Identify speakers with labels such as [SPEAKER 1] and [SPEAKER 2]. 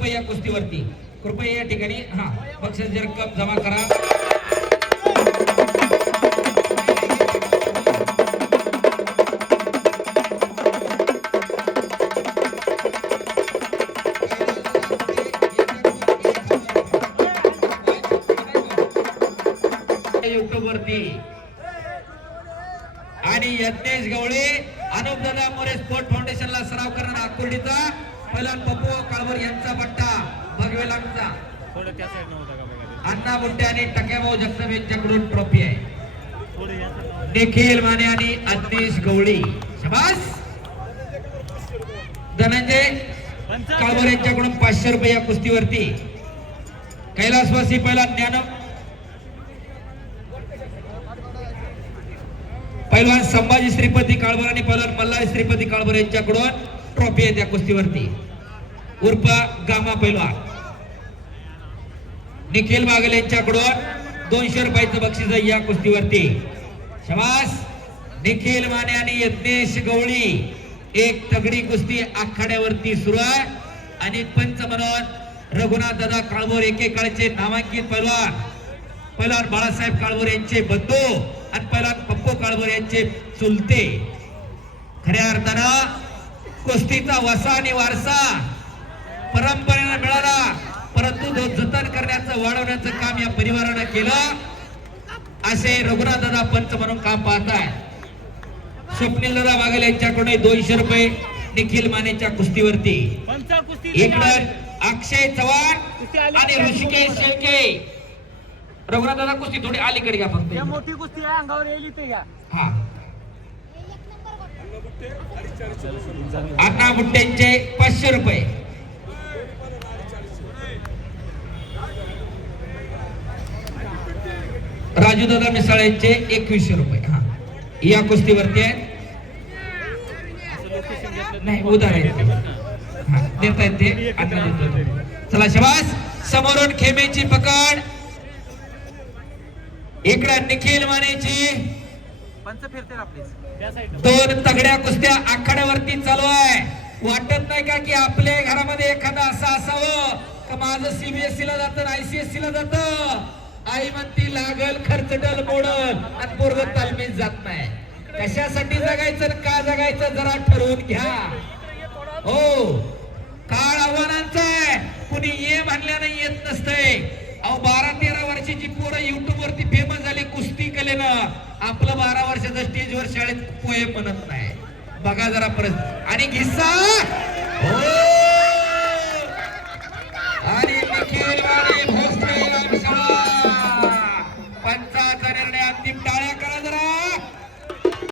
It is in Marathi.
[SPEAKER 1] रुपये या कुस्तीवरती. कृपया या ठिकाणी हा पक्षाची रक्कम जमा करा. युट्यूबवरती. आणि यज्ञेश गवळे अनुपदादा मोरे स्पोर्ट फाउंडेशनला सराव करणारा आकुर्डीचा. पहिला पप्पू काळवर यांचा पट्टा भगवेलांचा. अण्णा बुट्टे आणि टक्याभाऊ जगताप यांच्याकडून ट्रॉफी आहे. निखिल माने आणि अज्ञेश गवळी. शबास! धनंजय काळवर यांच्याकडून पाचशे रुपये या कुस्तीवरती. कैलासवासी पहिला ज्ञान. पैलवान संभाजी श्रीपती काळभर आणि पैलवान मल्हार श्रीपती काळभर यांच्याकडून. ट्रॉफी आहे त्या कुस्तीवरती. उर्फ गामा पैलवान. निखिल बागल यांच्याकडून दोनशे रुपयाचं बक्षीस आहे या कुस्तीवरती. शबास निखिल माने आणि यज्ञेश गवळी. एक तगडी कुस्ती आखाड्यावरती सुरू आहे. आणि पंच म्हणून रघुनाथ दादा काळभोर एकेकाळचे नामांकित पैलवान. पैलवान बाळासाहेब काळभोर यांचे बंधू आणि पैलवान पप्पू काळभोर यांचे चुलते. खऱ्या अर्थानं कुस्तीचा वसा आणि वारसा. परंपरेनं मिळाला. परंतु तो जतन करण्याचं वाढवण्याचं काम या परिवारानं केलं. असे रघुनाथ दादा पंच म्हणून काम पाहत आहे स्वप्नील दादा वाघेल यांच्याकडे दोनशे रुपये निखिल मानेच्या कुस्तीवरती. इकडं अक्षय चव्हाण आणि ऋषिकेश शेळके. रघुनाथ दादा कुस्ती थोडी अलीकडे घ्या फक्त.
[SPEAKER 2] मोठी कुस्ती आहे अंगावर येईल
[SPEAKER 1] हा. अण्णा बुट्ट्यांचे पाचशे रुपये. राजूदादा मिसाळ्यांचे मिसाळ यांचे एकवीसशे रुपये. हा. या कुस्तीवरती आहे. नाही उधार आहे. ते. अण्णा देतो चला शबास. समोरून खेमेची पकड. इकडे निखिल मानेची. दोन तगड्या कुस्त्या आखाड्यावरती चालू आहे वाटत नाही का की आपल्या घरामध्ये एखादा असं असावं? का माझं सीबीएसई ला जातं आयसीएससी ला जात? आई म्हणती लागल खर्च डल मोडल. आणि पोरग तालमीत जात नाही. कशासाठी जगायचं आणि का जगायचं जरा ठरवून घ्या. हो. काळ आव्हानांचा आहे. कुणी ये म्हणल्यानं येत नसतंय. अहो बारा तेरा वर्षाची पोरं युट्यूब वरती फेमस झाली कुस्ती कलेनं. आपलं बारा वर्षाचं स्टेजवर शाळेत पोहे म्हणत नाही. बघा जरा परत आणि घिस्सा! हो!